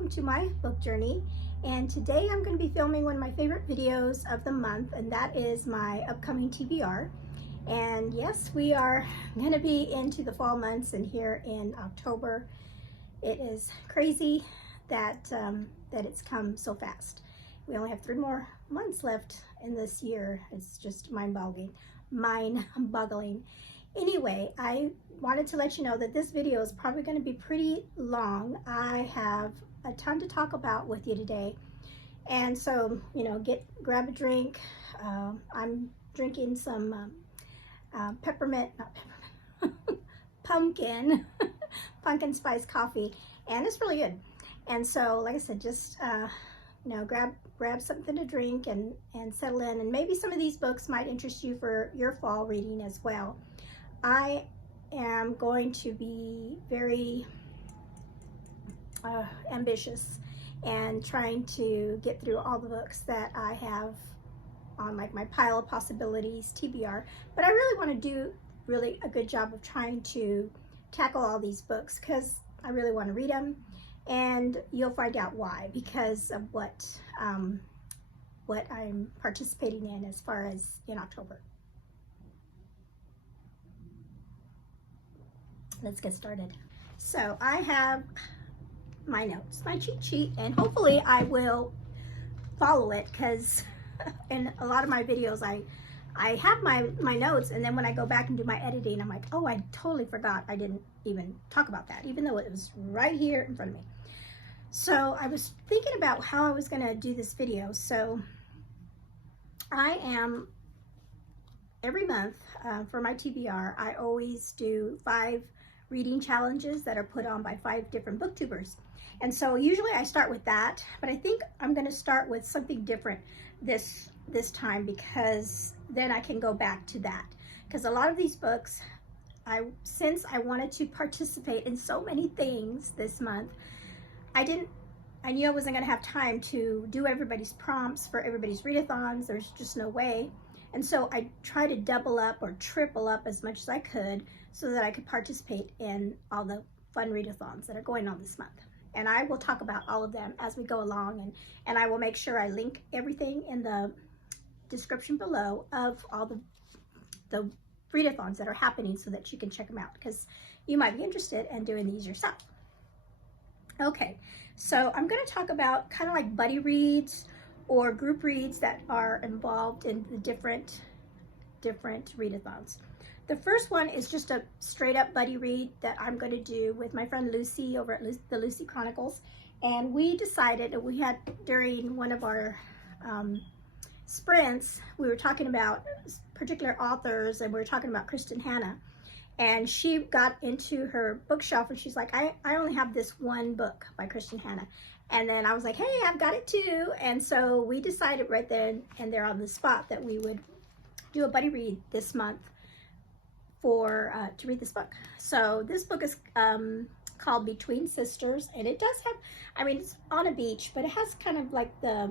welcome to my book journey. And today I'm going to be filming one of my favorite videos of the month, and that is my upcoming TBR. And yes, we are going to be into the fall months, and here in October, it is crazy that it's come so fast. We only have 3 more months left in this year. It's just mind-boggling. Anyway, I wanted to let you know that this video is probably going to be pretty long. I have a ton to talk about with you today, and so grab a drink. I'm drinking some pumpkin spice coffee, and it's really good. And so, like I said, just grab something to drink and settle in, and maybe some of these books might interest you for your fall reading as well. I am going to be very ambitious and trying to get through all the books that I have on like my pile of possibilities TBR, but I really want to do a good job of trying to tackle all these books because I really want to read them, and you'll find out why, because of what I'm participating in as far as in October. Let's get started. So I have my notes, my cheat sheet, and hopefully I will follow it, because in a lot of my videos I have my notes, and then when I go back and do my editing, I'm like, oh, I totally forgot. I didn't even talk about that, even though it was right here in front of me. So I was thinking about how I was going to do this video. So I am, every month for my TBR, I always do 5 reading challenges that are put on by 5 different booktubers. And so usually I start with that, but I think I'm going to start with something different this time, because then I can go back to that. Because a lot of these books, since I wanted to participate in so many things this month, I knew I wasn't going to have time to do everybody's prompts for everybody's readathons. There's just no way. And so I tried to double up or triple up as much as I could so that I could participate in all the fun readathons that are going on this month. And I will talk about all of them as we go along, and I will make sure I link everything in the description below of all the readathons that are happening so that you can check them out, because you might be interested in doing these yourself. Okay, so I'm going to talk about kind of like buddy reads or group reads that are involved in the different readathons. The first one is just a straight up buddy read that I'm going to do with my friend Lucy over at the Lucy Chronicles. And we decided that we had, during one of our sprints, we were talking about particular authors, and we were talking about Kristen Hanna. And she got into her bookshelf and she's like, I only have this one book by Kristen Hanna. And then I was like, hey, I've got it too. And so we decided right then and there on the spot that we would do a buddy read this month to read this book. So this book is called Between Sisters, and it does have, it's on a beach, but it has kind of like the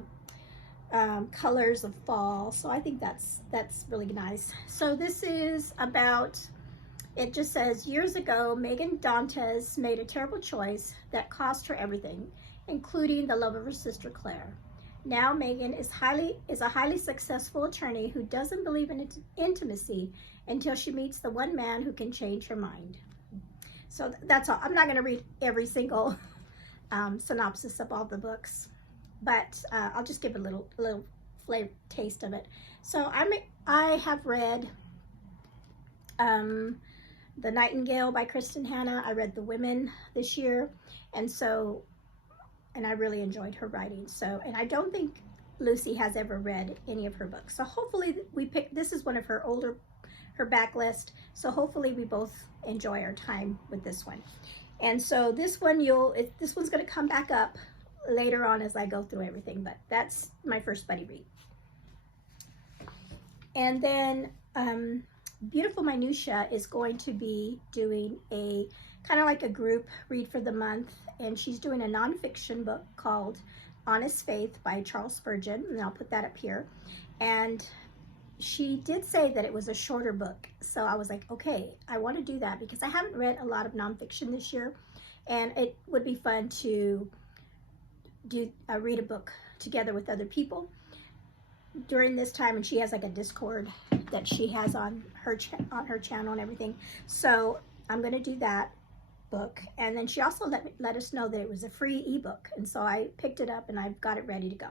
colors of fall. So I think that's really nice. So this is about, it just says, years ago, Megan Dantes made a terrible choice that cost her everything, including the love of her sister Claire. Now Megan is a highly successful attorney who doesn't believe in intimacy until she meets the one man who can change her mind. So that's all. I'm not going to read every single synopsis of all the books, but I'll just give a little flavor taste of it. So I have read The Nightingale by Kristen Hanna. I read The Women this year, and I really enjoyed her writing. So, and I don't think Lucy has ever read any of her books. So hopefully this is one of her backlist. So hopefully we both enjoy our time with this one. And so this one, this one's going to come back up later on as I go through everything, but that's my first buddy read. And then Beautiful Minutia is going to be doing a kind of like a group read for the month, and she's doing a nonfiction book called Honest Faith by Charles Spurgeon, and I'll put that up here. And she did say that it was a shorter book, so I was like, okay, I want to do that because I haven't read a lot of nonfiction this year, and it would be fun to read a book together with other people during this time, and she has like a Discord that she has on her channel and everything. So I'm going to do that book, and then she also let us know that it was a free ebook, and so I picked it up and I've got it ready to go.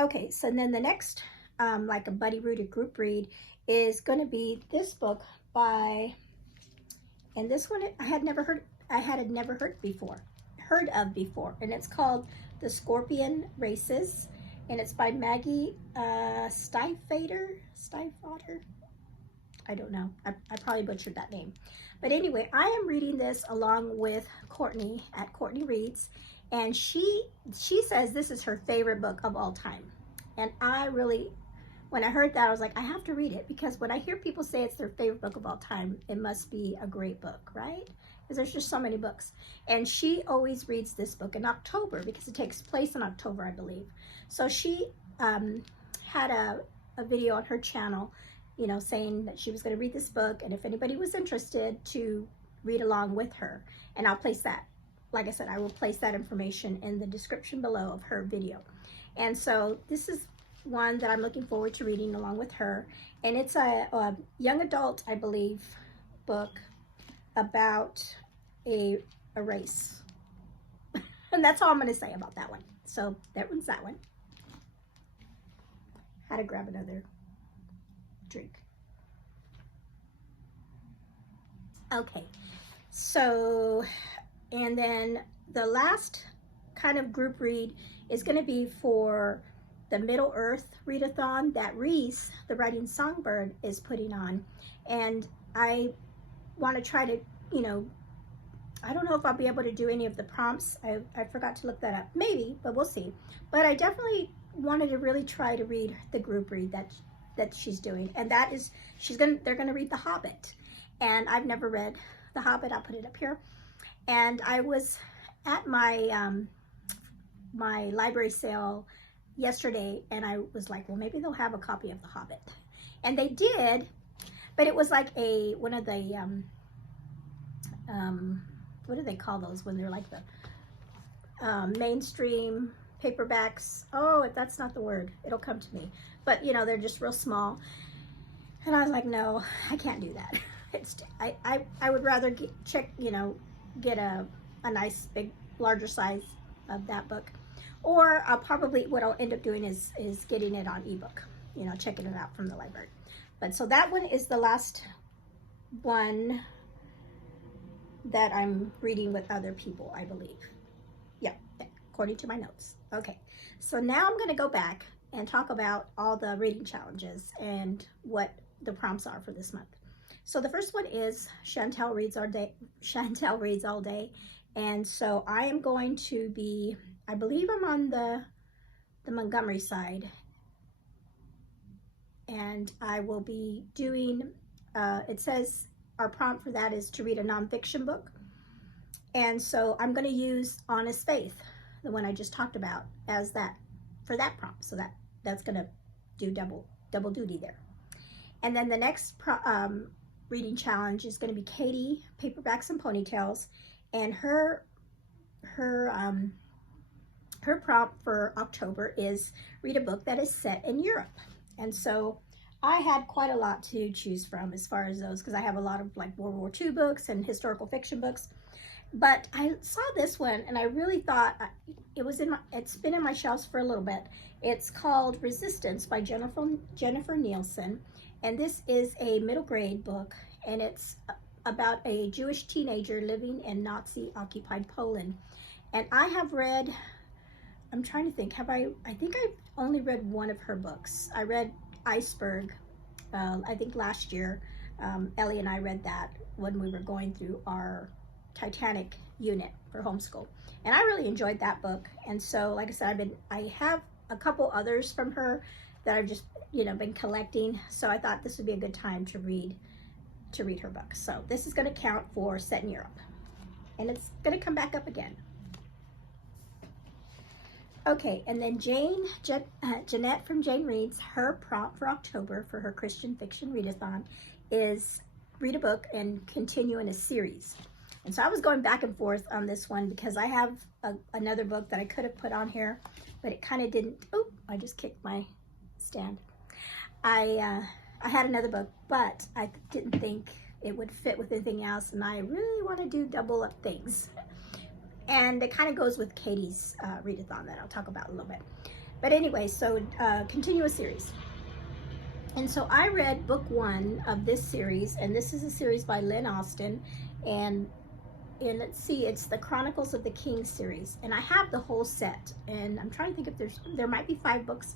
Okay, so then the next like a buddy read, group read, is going to be this book by, and this one I had never heard of before, and it's called The Scorpion Races, and it's by Maggie Stiefvater. I don't know. I probably butchered that name. But anyway, I am reading this along with Courtney at Courtney Reads, and she says this is her favorite book of all time. And I really, when I heard that, I was like, I have to read it, because when I hear people say it's their favorite book of all time, it must be a great book, right? Because there's just so many books. And she always reads this book in October, because it takes place in October, I believe. So she had a video on her channel, you know, saying that she was going to read this book, and if anybody was interested, to read along with her. And I'll place that, like I said, I will place that information in the description below of her video. And so this is one that I'm looking forward to reading along with her, and it's a young adult, I believe, book about a race. And that's all I'm going to say about that one. So that one's that one. Had to grab another drink. Okay, so, and then the last kind of group read is going to be for the Middle Earth Readathon that Reese, the Writing Songbird, is putting on. And I want to try to, you know, I don't know if I'll be able to do any of the prompts. I forgot to look that up. Maybe, but we'll see. But I definitely wanted to really try to read the group read that she's doing, and that is they're gonna read The Hobbit, and I've never read The Hobbit. I'll put it up here. And I was at my my library sale yesterday, and I was like, well, maybe they'll have a copy of The Hobbit, and they did, but it was like one of the what do they call those when they're like the mainstream paperbacks? Oh, if that's not the word, it'll come to me. But you know, they're just real small, and I was like, no, I can't do that. It's I would rather get a nice big larger size of that book, or I'll probably, what I'll end up doing is getting it on ebook, you know, checking it out from the library. But so that one is the last one that I'm reading with other people, I believe. Yeah, according to my notes. Okay, so now I'm going to go back and talk about all the reading challenges and what the prompts are for this month. So the first one is Chantel Reads All Day. Chantel Reads All Day. And so I am going to be, I believe I'm on the Montgomery side, and I will be doing, it says our prompt for that is to read a nonfiction book. And so I'm going to use Honest Faith, the one I just talked about, as that, for that prompt. So that's going to do double duty there. And then the next reading challenge is going to be Katie, Paperbacks and Ponytails, and her prompt for October is read a book that is set in Europe. And so I had quite a lot to choose from as far as those, because I have a lot of like World War II books and historical fiction books. But I saw this one and I really thought it's been in my shelves for a little bit. It's called Resistance by Jennifer Nielsen. And this is a middle grade book, and it's about a Jewish teenager living in Nazi-occupied Poland. And I have read, I'm trying to think, I think I've only read one of her books. I read Iceberg, I think last year. Ellie and I read that when we were going through our Titanic unit for homeschool. And I really enjoyed that book. And so, like I said, I have a couple others from her that I've just, been collecting. So I thought this would be a good time to read her book. So this is going to count for Set in Europe, and it's going to come back up again. Okay, and then Jeanette from Jane Reads, her prompt for October for her Christian Fiction Readathon is read a book and continue in a series. And so I was going back and forth on this one because I have another book that I could have put on here, but it kind of didn't. Oh, I just kicked my stand. I had another book, but I didn't think it would fit with anything else, and I really want to do double up things. And it kind of goes with Katie's readathon that I'll talk about a little bit. But anyway, so continuous series. And so I read book 1 of this series, and this is a series by Lynn Austin, and let's see, it's the Chronicles of the King series, and I have the whole set, and I'm trying to think if there might be 5 books,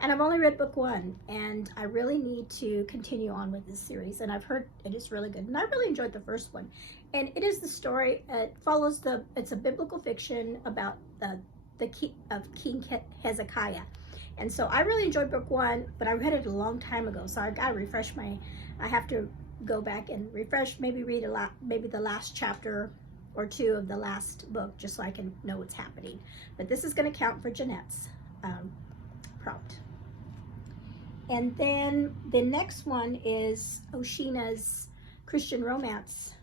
and I've only read book 1, and I really need to continue on with this series, and I've heard it is really good, and I really enjoyed the first one. And it is the story, it follows it's a biblical fiction about the king of King Hezekiah. And so I really enjoyed book 1, but I read it a long time ago, so I gotta refresh I have to go back and refresh, maybe read maybe the last chapter or 2 of the last book, just so I can know what's happening. But this is going to count for Jeanette's prompt. And then the next one is Oshina's Christian Romance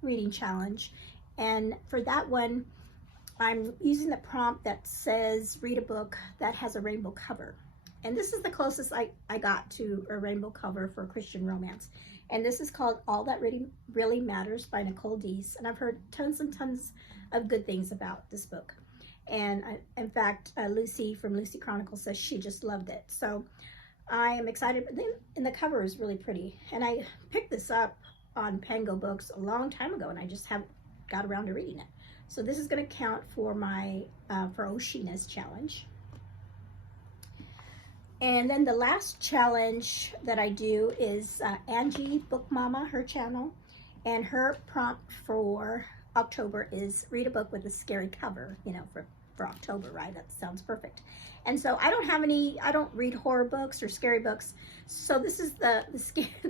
Reading Challenge. And for that one, I'm using the prompt that says, read a book that has a rainbow cover. And this is the closest I got to a rainbow cover for Christian romance. And this is called All That Really Matters by Nicole Deese. And I've heard tons and tons of good things about this book. And in fact, Lucy from Lucy Chronicles says she just loved it. So I am excited. And the cover is really pretty. And I picked this up on Pango Books a long time ago, and I just haven't got around to reading it. So this is going to count for my, for Oshina's challenge. And then the last challenge that I do is Angie Book Mama, her channel, and her prompt for October is read a book with a scary cover, you know, for October, right? That sounds perfect. And so I don't read horror books or scary books. So this is the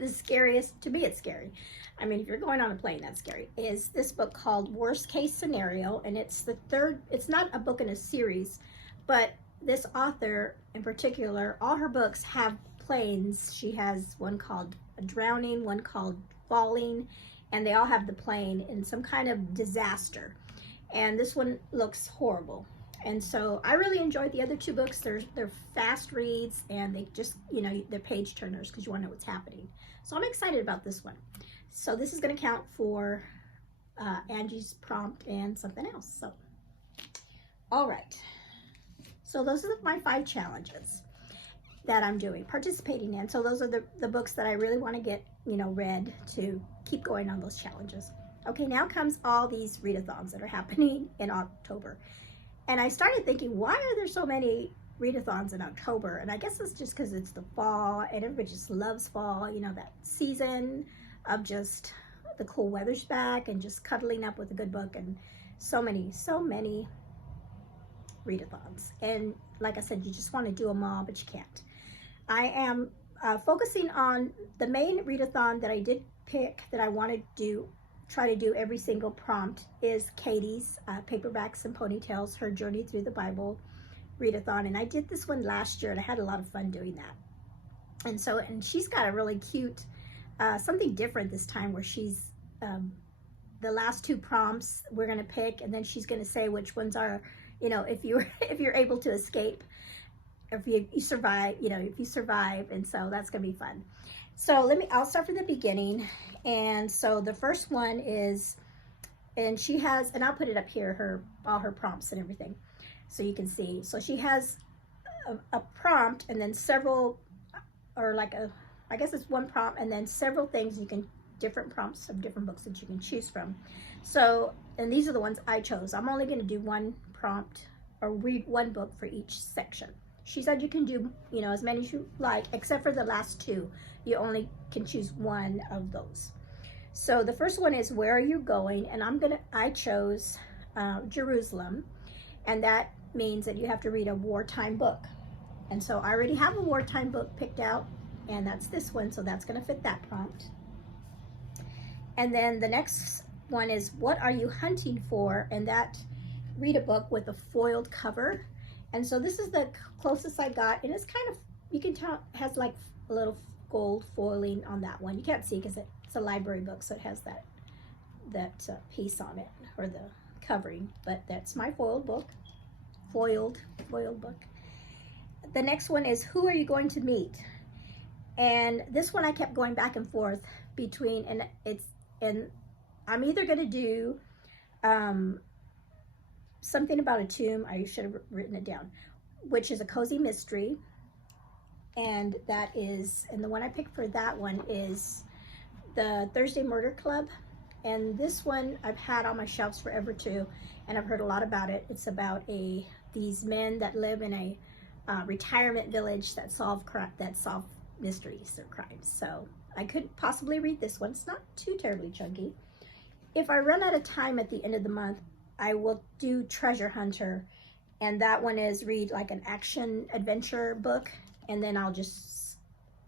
scariest, to me it's scary. I mean, if you're going on a plane, that's scary, is this book called Worst Case Scenario. And it's the third, it's not a book in a series, but this author in particular, all her books have planes. She has one called Drowning, one called Falling, and they all have the plane in some kind of disaster. And this one looks horrible. And so I really enjoyed the other 2 books. They're fast reads, and they just, you know, they're page turners because you want to know what's happening. So I'm excited about this one. So this is going to count for Angie's prompt and something else. So, all right. So those are my 5 challenges that I'm participating in. So those are the books that I really want to get, you know, read to keep going on those challenges. Okay, now comes all these readathons that are happening in October. And I started thinking, why are there so many readathons in October? And I guess it's just because it's the fall and everybody just loves fall, you know, that season of just the cool weather's back and just cuddling up with a good book, and so many readathons. And like I said, you just want to do them all, but you can't. I am focusing on the main readathon that I did pick that I want to try to do every single prompt is Katie's Paperbacks and Ponytails, her Journey Through the Bible Readathon. And I did this one last year and I had a lot of fun doing that. And she's got a really cute, something different this time, where she's, the last 2 prompts we're going to pick, and then she's going to say which ones are, you know, if you're able to escape, if you survive, you know, if you survive. And so that's gonna be fun. So I'll start from the beginning. And so the first one is, and she has, and I'll put it up here, all her prompts and everything, so you can see. So she has a prompt, and then several, or like I guess it's one prompt, and then several things different prompts of different books that you can choose from. So, and these are the ones I chose. I'm only going to do one prompt or read one book for each section. She said you can do, you know, as many as you like, except for the last 2. You only can choose one of those. So the first one is Where Are You Going? And I chose Jerusalem, and that means that you have to read a wartime book. And so I already have a wartime book picked out, and that's this one, so that's going to fit that prompt. And then the next one is What Are You Hunting For? And that, read a book with a foiled cover. And so this is the closest I got, and it's kind of, you can tell, has like a little gold foiling on that one. You can't see because it's a library book, so it has that piece on it, or the covering. But that's my foiled book. Foiled book. The next one is Who Are You Going to Meet? And this one I kept going back and forth between, and I'm either going to do something about a tomb. I should have written it down, which is a cozy mystery. And the one I picked for that one is the Thursday Murder Club. And this one I've had on my shelves forever too, and I've heard a lot about it. It's about these men that live in a retirement village that solve mysteries or crimes. So I could possibly read this one. It's not too terribly chunky. If I run out of time at the end of the month, I will do Treasure Hunter, and that one is read like an action adventure book, and then I'll just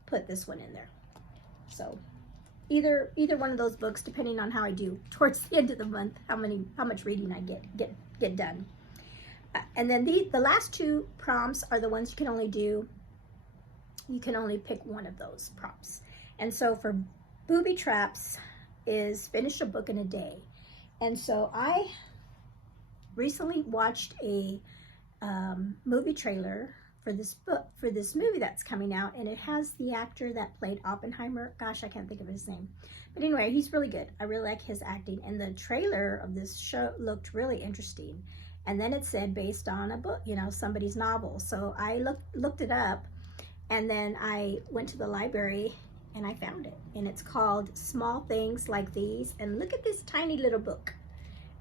put this one in there. So either one of those books, depending on how I do towards the end of the month, how much reading I get done. And then the last two prompts are the ones you can only do. You can only pick one of those prompts. And so for Booby Traps is finish a book in a day. And so I recently watched a movie trailer for this movie that's coming out, and it has the actor that played Oppenheimer. Gosh, I can't think of his name. But anyway, he's really good. I really like his acting, and the trailer of this show looked really interesting. And then it said based on a book, somebody's novel. So I looked it up, and then I went to the library and I found it. And it's called Small Things Like These. And look at this tiny little book.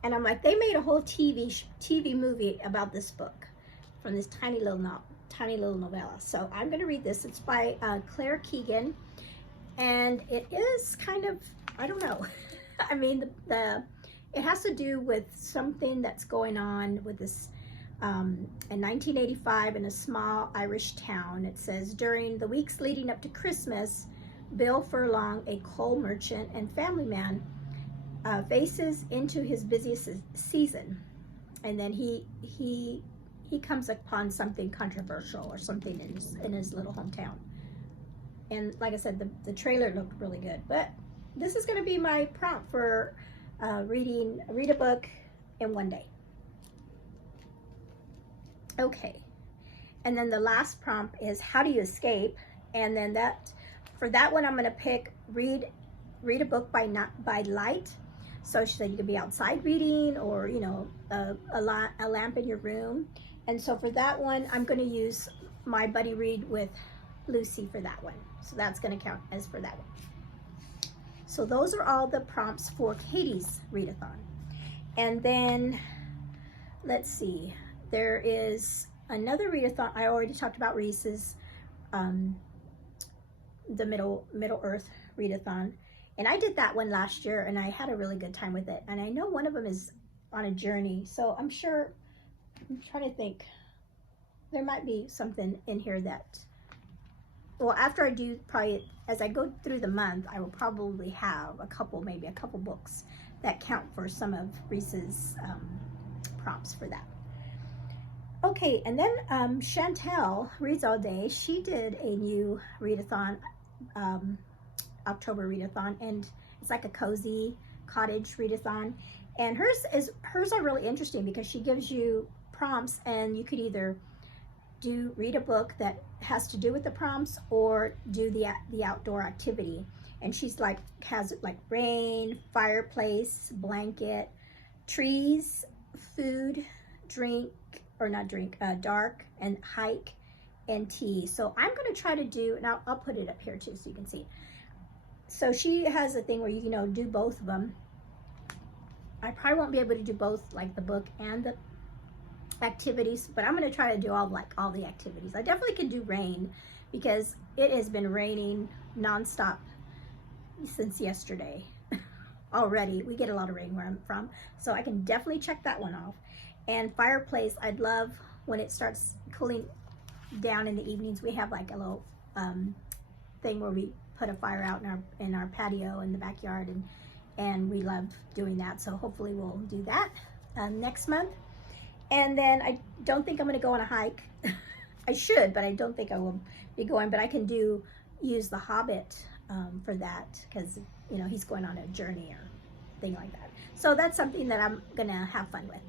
And I'm like, they made a whole TV movie about this book from this tiny little novella. So I'm going to read this. It's by Claire Keegan, and it is kind of, I don't know. I mean, it has to do with something that's going on with this in 1985 in a small Irish town. It says, during the weeks leading up to Christmas, Bill Furlong, a coal merchant and family man, faces into his busiest season, and then he comes upon something controversial or something in his little hometown. And like I said, the trailer looked really good. But this is going to be my prompt for read a book in one day. Okay, and then the last prompt is how do you escape? And then for that one I'm going to pick read a book by light. So you could be outside reading, or a lamp in your room. And so for that one, I'm going to use my buddy read with Lucy for that one. So that's going to count as for that one. So those are all the prompts for Katie's readathon. And then let's see, there is another readathon. I already talked about Reese's, the Middle Earth readathon. And I did that one last year, and I had a really good time with it. And I know one of them is on a journey, so I'm trying to think. There might be something in here that, well, after I do, probably as I go through the month, I will probably have maybe a couple books that count for some of Reese's prompts for that. Okay, and then Chantel Reads All Day. She did a new readathon, October Readathon, and it's like a cozy cottage readathon. And hers are really interesting because she gives you prompts, and you could either read a book that has to do with the prompts, or do the outdoor activity. And she's has rain, fireplace, blanket, trees, food, dark, and hike, and tea. So I'm going to try to do, and I'll put it up here too so you can see. So she has a thing where you do both of them. I probably won't be able to do both, like the book and the activities, but I'm going to try to do all the activities. I definitely can do rain because it has been raining nonstop since yesterday already. We get a lot of rain where I'm from, so I can definitely check that one off. And fireplace, I'd love when it starts cooling down in the evenings. We have like a little thing where we put a fire out in our patio in the backyard, and we love doing that. So hopefully we'll do that next month. And then I don't think I'm going to go on a hike. I should, but I don't think I will be going. But I can use the Hobbit for that, because he's going on a journey or thing like that. So that's something that I'm gonna have fun with.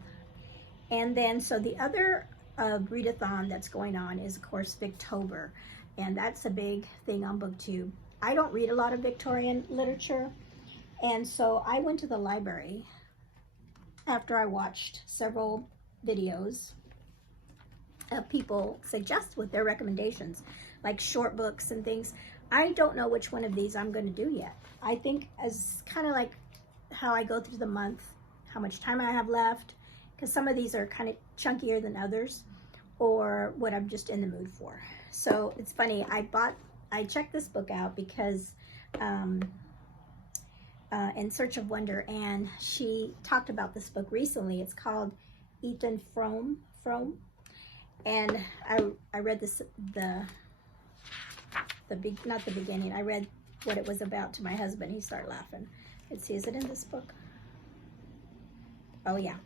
And then, so the other readathon that's going on is, of course, Victober. And that's a big thing on BookTube. I don't read a lot of Victorian literature. And so I went to the library after I watched several videos of people suggest with their recommendations, like short books and things. I don't know which one of these I'm going to do yet. I think as kind of like how I go through the month, how much time I have left, because some of these are kind of chunkier than others, or what I'm just in the mood for. So it's funny, I checked this book out because In Search of Wonder, and she talked about this book recently. It's called Eaten From, and I read this, not the beginning, I read what it was about to my husband. He started laughing. Let's see, is it in this book? Oh yeah.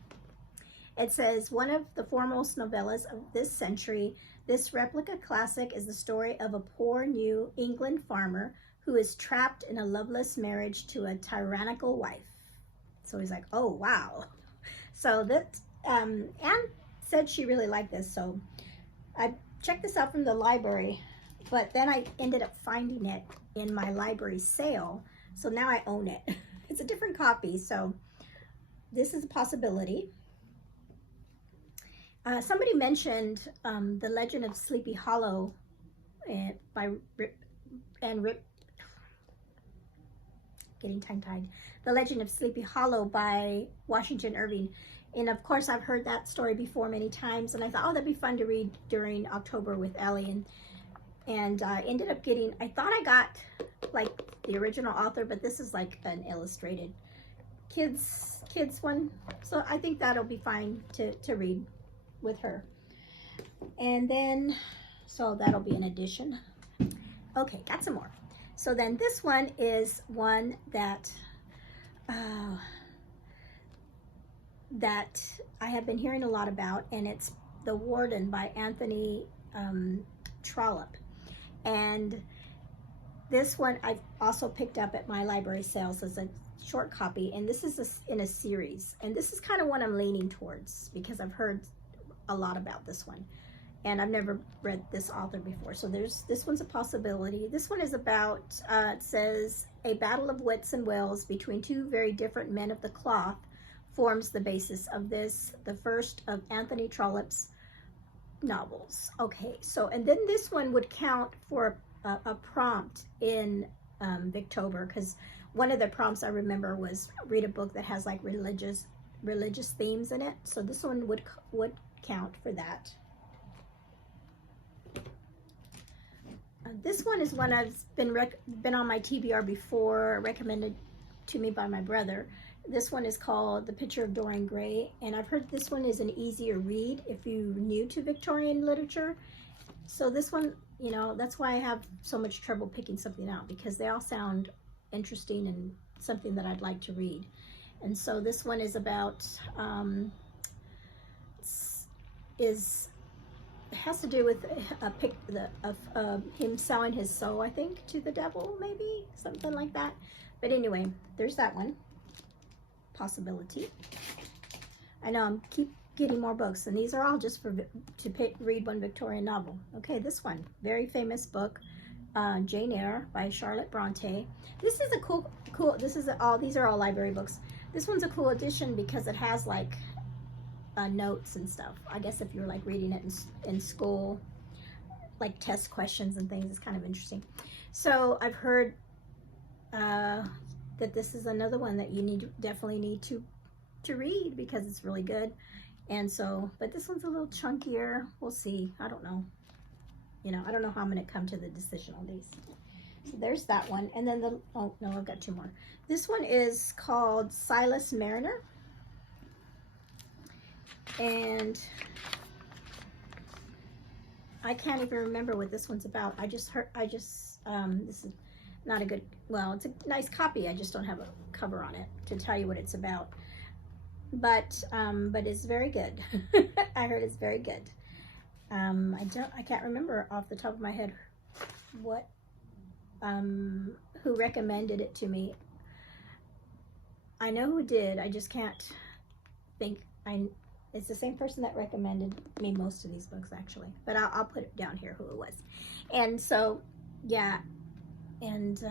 It says, one of the foremost novellas of this century, this replica classic is the story of a poor New England farmer who is trapped in a loveless marriage to a tyrannical wife. So he's like, oh, wow. So that, Anne said she really liked this. So I checked this out from the library, but then I ended up finding it in my library sale. So now I own it. It's a different copy. So this is a possibility. Somebody mentioned The Legend of Sleepy Hollow getting tongue-tied. The Legend of Sleepy Hollow by Washington Irving. And of course, I've heard that story before many times, and I thought, oh, that'd be fun to read during October with Ellie. And ended up getting, I thought I got like the original author, but this is like an illustrated kids one. So I think that'll be fine to read with her. And then, so that'll be an addition. Okay, got some more. So then this one is one that that I have been hearing a lot about, and it's The Warden by Anthony Trollope. And this one I've also picked up at my library sales as a short copy, and this is in a series, and this is kind of what I'm leaning towards because I've heard a lot about this one, and I've never read this author before. So this one's a possibility. This one is about, it says, a battle of wits and wills between two very different men of the cloth forms the basis of this, the first of Anthony Trollope's novels. Okay, so, and then this one would count for a prompt in Victober, because one of the prompts I remember was read a book that has like religious themes in it. So this one would count for that. This one is one I've been on my TBR before, recommended to me by my brother. This one is called The Picture of Dorian Gray, and I've heard this one is an easier read if you're new to Victorian literature. So this one, you know, that's why I have so much trouble picking something out, because they all sound interesting and something that I'd like to read. And so this one is about, it has to do with him selling his soul, I think, to the devil, maybe, something like that. But anyway, there's that one possibility. I know I'm keep getting more books, and these are all just for read one Victorian novel. Okay, this one, very famous book, Jane Eyre by Charlotte Bronte. This is a cool. These are all library books. This one's a cool edition because it has like notes and stuff. I guess if you're like reading it in school, like test questions and things, it's kind of interesting. So I've heard that this is another one that you definitely need to read because it's really good. And so, but this one's a little chunkier. We'll see. I don't know. You know, I don't know how I'm going to come to the decision on these. So there's that one. And then oh no, I've got two more. This one is called Silas Mariner. And I can't even remember what this one's about. this is not a good, well, it's a nice copy. I just don't have a cover on it to tell you what it's about. But it's very good. I heard it's very good. I can't remember off the top of my head who recommended it to me. I know who did. I just can't think. It's the same person that recommended me most of these books, actually. But I'll put it down here who it was. And so, yeah. And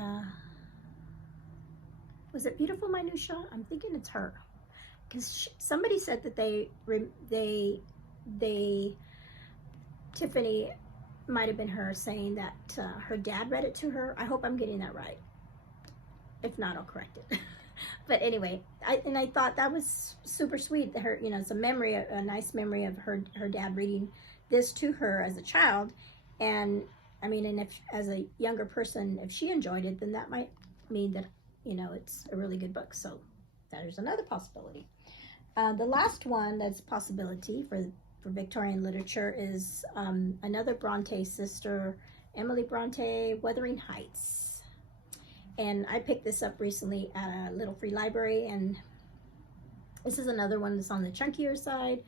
was it Beautiful Minutia? I'm thinking it's her, because somebody said that Tiffany might have been her, saying that her dad read it to her. I hope I'm getting that right. If not, I'll correct it. But anyway, I thought that was super sweet. Her, you know, it's a memory, a nice memory of her dad reading this to her as a child. And I mean, and if as a younger person, if she enjoyed it, then that might mean that, you know, it's a really good book. So there's another possibility. The last one that's a possibility for Victorian literature is another Bronte sister, Emily Bronte, Wuthering Heights. And I picked this up recently at a little free library, and this is another one that's on the chunkier side.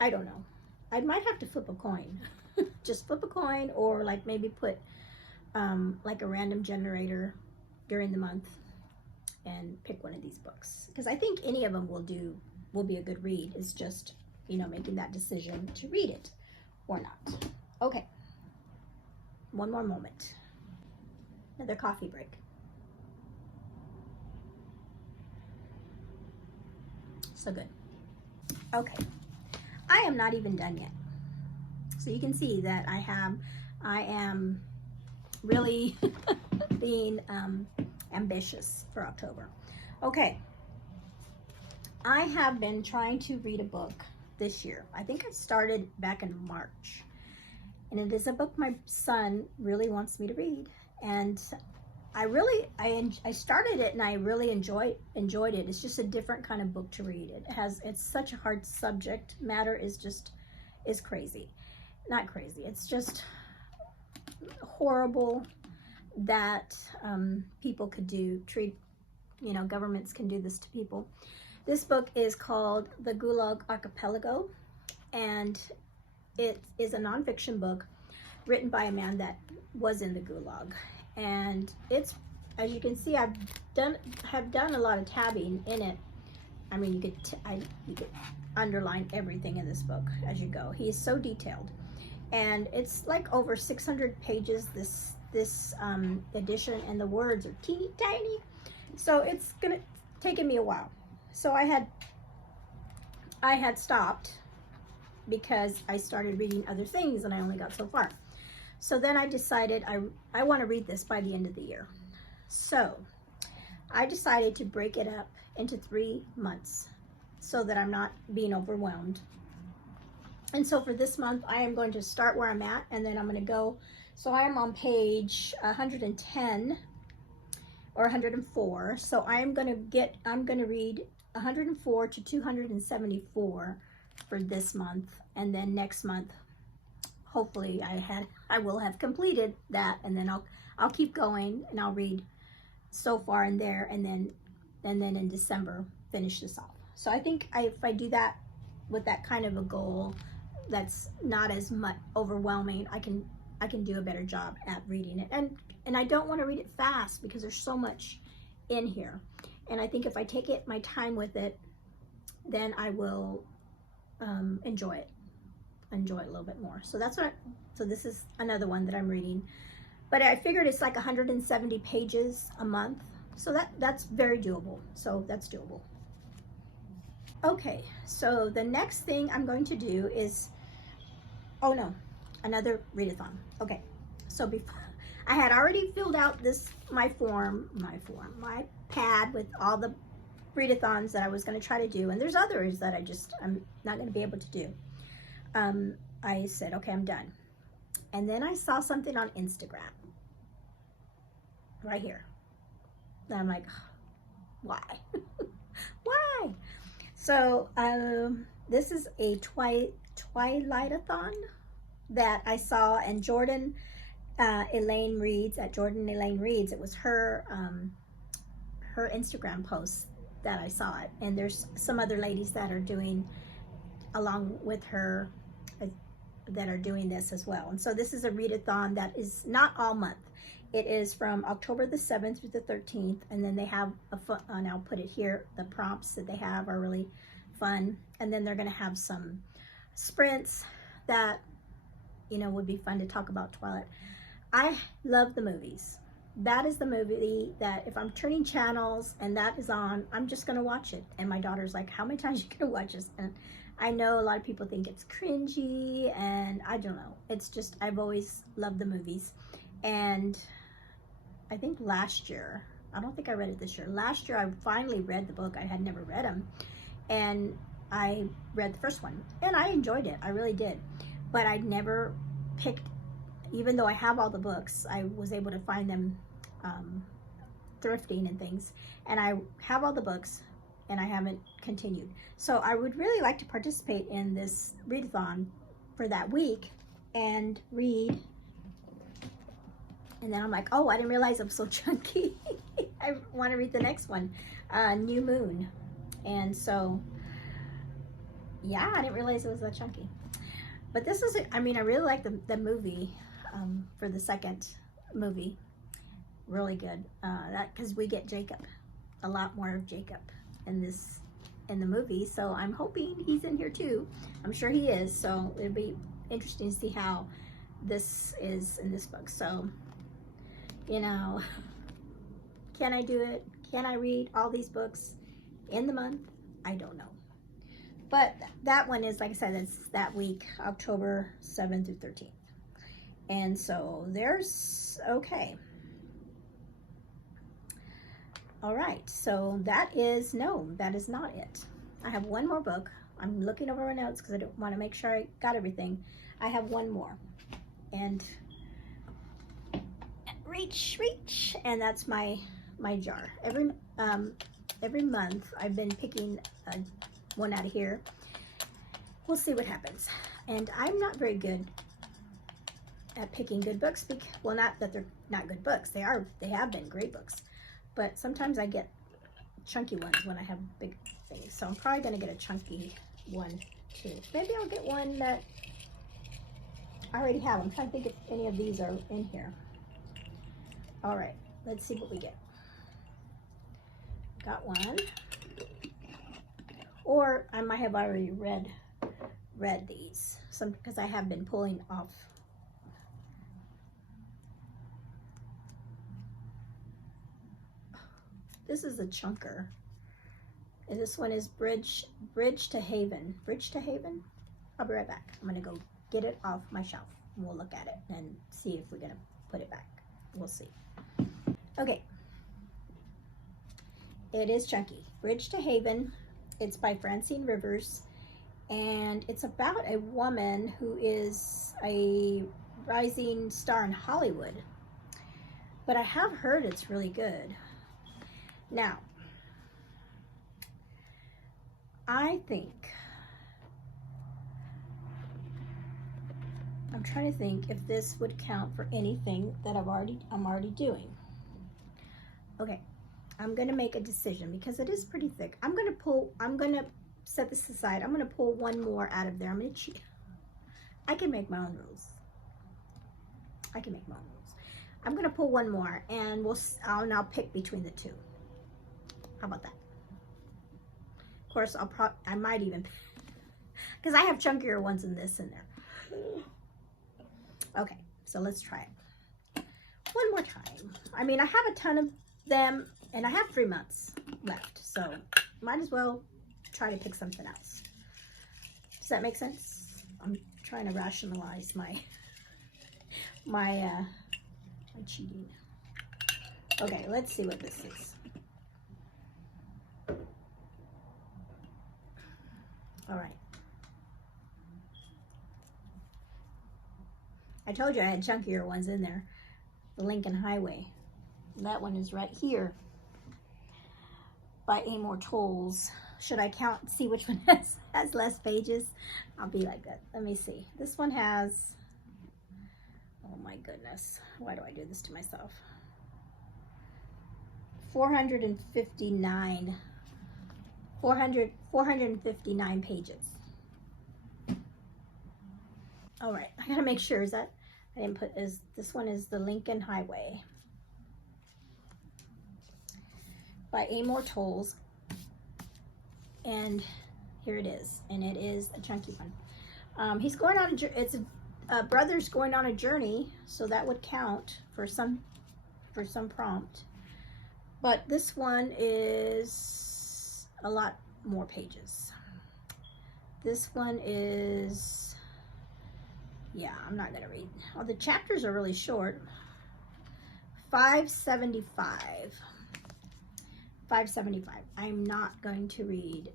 I don't know. I might have to flip a coin. Just flip a coin, or like maybe put like a random generator during the month and pick one of these books. Because I think any of them will be a good read. It's just, you know, making that decision to read it or not. Okay. One more moment. Another coffee break. So good. Okay, I am not even done yet. So you can see that I am really being ambitious for October. Okay, I have been trying to read a book this year. I think I started back in March, and it is a book my son really wants me to read, and I started it and I really enjoyed it. It's just a different kind of book to read. It's such a hard subject matter. Is crazy. Not crazy. It's just horrible that people could treat, you know, governments can do this to people. This book is called The Gulag Archipelago, and it is a nonfiction book written by a man that was in the Gulag. And it's, as you can see, have done a lot of tabbing in it. I mean, you could underline everything in this book as you go. He is so detailed, and it's like over 600 pages. This edition, and the words are teeny tiny, so it's taken me a while. So I had stopped because I started reading other things, and I only got so far. So then I decided I want to read this by the end of the year. So I decided to break it up into 3 months so that I'm not being overwhelmed. And so for this month, I am going to start where I'm at, and then I'm going to go. So I am on page 110 or 104. So I'm going to read 104 to 274 for this month, and then next month, hopefully I will have completed that, and then I'll keep going, and I'll read so far in there, and then in December finish this off. So I think if I do that with that kind of a goal, that's not as much overwhelming, I can do a better job at reading it. And I don't want to read it fast because there's so much in here. And I think if I take my time with it, then I will enjoy it a little bit more. So so this is another one that I'm reading, but I figured it's like 170 pages a month, so that's very doable. So that's doable. Okay, so the next thing I'm going to do is, oh no, another readathon. Okay, so before I had already filled out my pad with all the readathons that I was going to try to do, and there's others that I'm not going to be able to do. I said, okay, I'm done. And then I saw something on Instagram right here, and I'm like, why? Why? So this is a Twilightathon that I saw, and Jordan Elaine Reads, at Jordan Elaine Reads, it was her Instagram post that I saw it, and there's some other ladies that are doing along with her. that are doing this as well. And so this is a readathon that is not all month. It is from October the 7th through the 13th, and then they have a fun, and I'll put it here, the prompts that they have are really fun, and then they're going to have some sprints that, you know, would be fun to talk about Twilight. I love the movies. That is the movie that if I'm turning channels and that is on, I'm just going to watch it. And my daughter's like, how many times are you going to watch this? And I know a lot of people think it's cringy, and I don't know. It's just, I've always loved the movies. And I think last year, I don't think I read it this year. Last year, I finally read the book. I had never read them. And I read the first one. And I enjoyed it. I really did. But I'd never picked, even though I have all the books, I was able to find them thrifting and things. And I have all the books, and I haven't continued. So I would really like to participate in this readathon for that week and read. And then I'm like, oh, I didn't realize I'm so chunky. I want to read the next one, New Moon. And so, yeah, I didn't realize it was that chunky. But this is, I mean, I really like the movie for the second movie. Really good. Because we get Jacob, a lot more of Jacob in the movie. So I'm hoping he's in here too. I'm sure he is. So it'll be interesting to see how this is in this book. So, you know, can I do it? Can I read all these books in the month? I don't know. But that one is, like I said, it's that week, October 7th through 13th. And so there's, okay. All right, so that is, no, that is not it. I have one more book. I'm looking over my notes because I don't want to make sure I got everything. I have one more. And reach, and that's my jar. Every month I've been picking one out of here. We'll see what happens. And I'm not very good at picking good books. Well, not that they're not good books. They have been great books. But sometimes I get chunky ones when I have big things. So I'm probably going to get a chunky one too. Maybe I'll get one that I already have. I'm trying to think if any of these are in here. All right, let's see what we get. Got one. Or I might have already read these. Because I have been pulling off. This is a chunker. And this one is Bridge to Haven. Bridge to Haven? I'll be right back. I'm going to go get it off my shelf. And we'll look at it and see if we're going to put it back. We'll see. Okay. It is chunky. Bridge to Haven. It's by Francine Rivers. And it's about a woman who is a rising star in Hollywood. But I have heard it's really good. Now, I think, I'm trying to think if this would count for anything that I'm already doing. Okay, I'm gonna make a decision because it is pretty thick. I'm gonna set this aside. I'm gonna pull one more out of there. I'm gonna cheat. I can make my own rules. I'm gonna pull one more, and I'll pick between the two. How about that? Of course, I might even, because I have chunkier ones than this in there. Okay, so let's try it one more time. I mean, I have a ton of them, and I have 3 months left, so might as well try to pick something else. Does that make sense? I'm trying to rationalize my cheating. Okay, let's see what this is. All right. I told you I had chunkier ones in there. The Lincoln Highway. That one is right here by Amor Tolls. Should I count, see which one has less pages? I'll be like that. Let me see. This one has, oh my goodness. Why do I do this to myself? 459 pages. All right, I gotta make sure, is that, I didn't put, this one is The Lincoln Highway by Amor Towles. And here it is, and it is a chunky one. He's going on it's a brother's going on a journey, so that would count for some prompt. But this one is a lot more pages. This one is, yeah, I'm not gonna read. Oh, the chapters are really short. 575. 575. I'm not going to read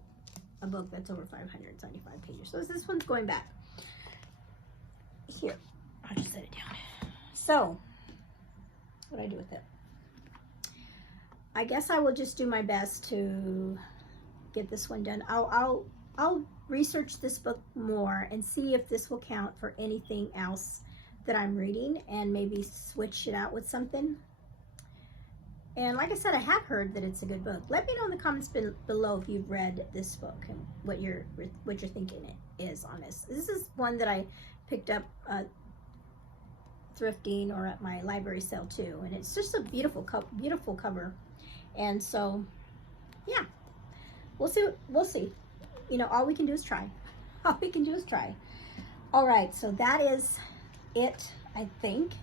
a book that's over 575 pages. So this one's going back. Here, I'll just set it down. So, what do I do with it? I guess I will just do my best to get this one done. I'll research this book more and see if this will count for anything else that I'm reading, and maybe switch it out with something. And like I said, I have heard that it's a good book. Let me know in the comments below if you've read this book and what you're thinking it is on this. This is one that I picked up thrifting or at my library sale too, and it's just a beautiful cover. And so, yeah, we'll see. You know, all we can do is try. All we can do is try. All right, so that is it, I think.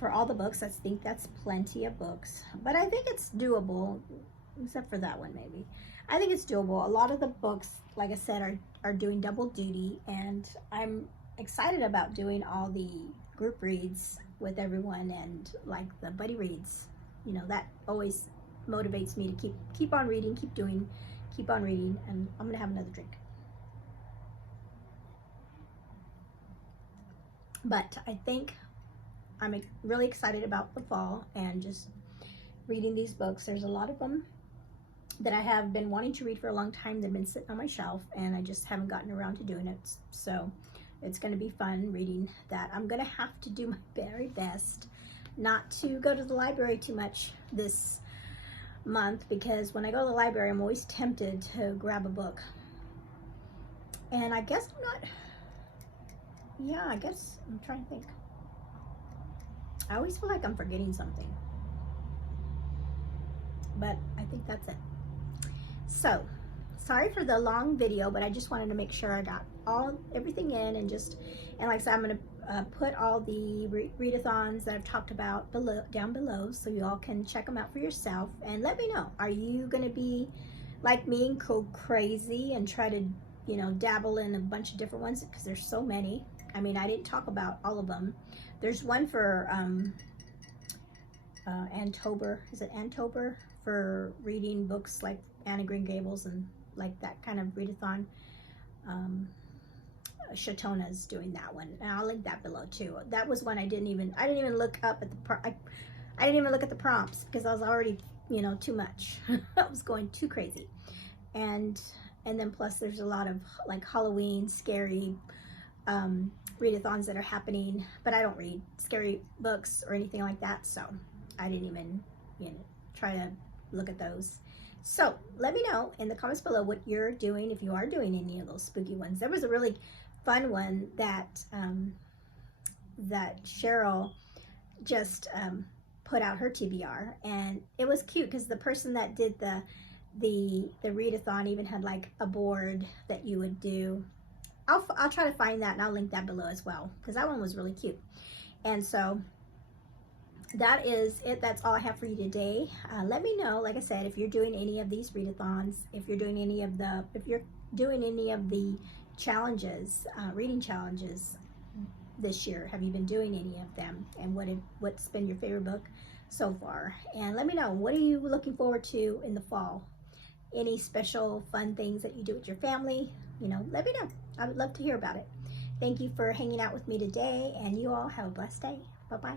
For all the books, I think that's plenty of books, but I think it's doable, except for that one maybe. I think it's doable. A lot of the books, like I said, are doing double duty, and I'm excited about doing all the group reads with everyone, and like the buddy reads. You know, that always motivates me to keep on reading, keep on reading. And I'm gonna have another drink. But I think I'm really excited about the fall and just reading these books. There's a lot of them that I have been wanting to read for a long time. They've been sitting on my shelf, and I just haven't gotten around to doing it. So it's going to be fun reading that. I'm going to have to do my very best not to go to the library too much this month, because when I go to the library, I'm always tempted to grab a book. And I guess I'm not, yeah, I guess I'm trying to think. I always feel like I'm forgetting something, but I think that's it. So, sorry for the long video, but I just wanted to make sure I got everything in, and like I said, I'm going to put all the readathons that I've talked about down below, so you all can check them out for yourself, and let me know. Are you going to be like me and go crazy and try to, you know, dabble in a bunch of different ones, because there's so many. I mean, I didn't talk about all of them. There's one for AnneTober. Is it AnneTober? For reading books like Anne of Green Gables and like that kind of readathon. Shatona's doing that one, and I'll link that below too. That was one I didn't even look up at the I didn't even look at the prompts, because I was already, you know, too much. I was going too crazy. And then plus there's a lot of like Halloween scary readathons that are happening, but I don't read scary books or anything like that, so I didn't even, you know, try to look at those. So let me know in the comments below what you're doing, if you are doing any of those spooky ones. There was a really fun one that that Cheryl just put out her TBR, and it was cute because the person that did the readathon even had like a board that you would do. I'll try to find that, and I'll link that below as well, because that one was really cute. And so that is it. That's all I have for you today. Let me know, like I said, if you're doing any of these readathons, if you're doing any of the challenges, reading challenges this year. Have you been doing any of them, and what's been your favorite book so far? And let me know, what are you looking forward to in the fall? Any special fun things that you do with your family? You know, let me know. I would love to hear about it. Thank you for hanging out with me today, and you all have a blessed day. Bye-bye.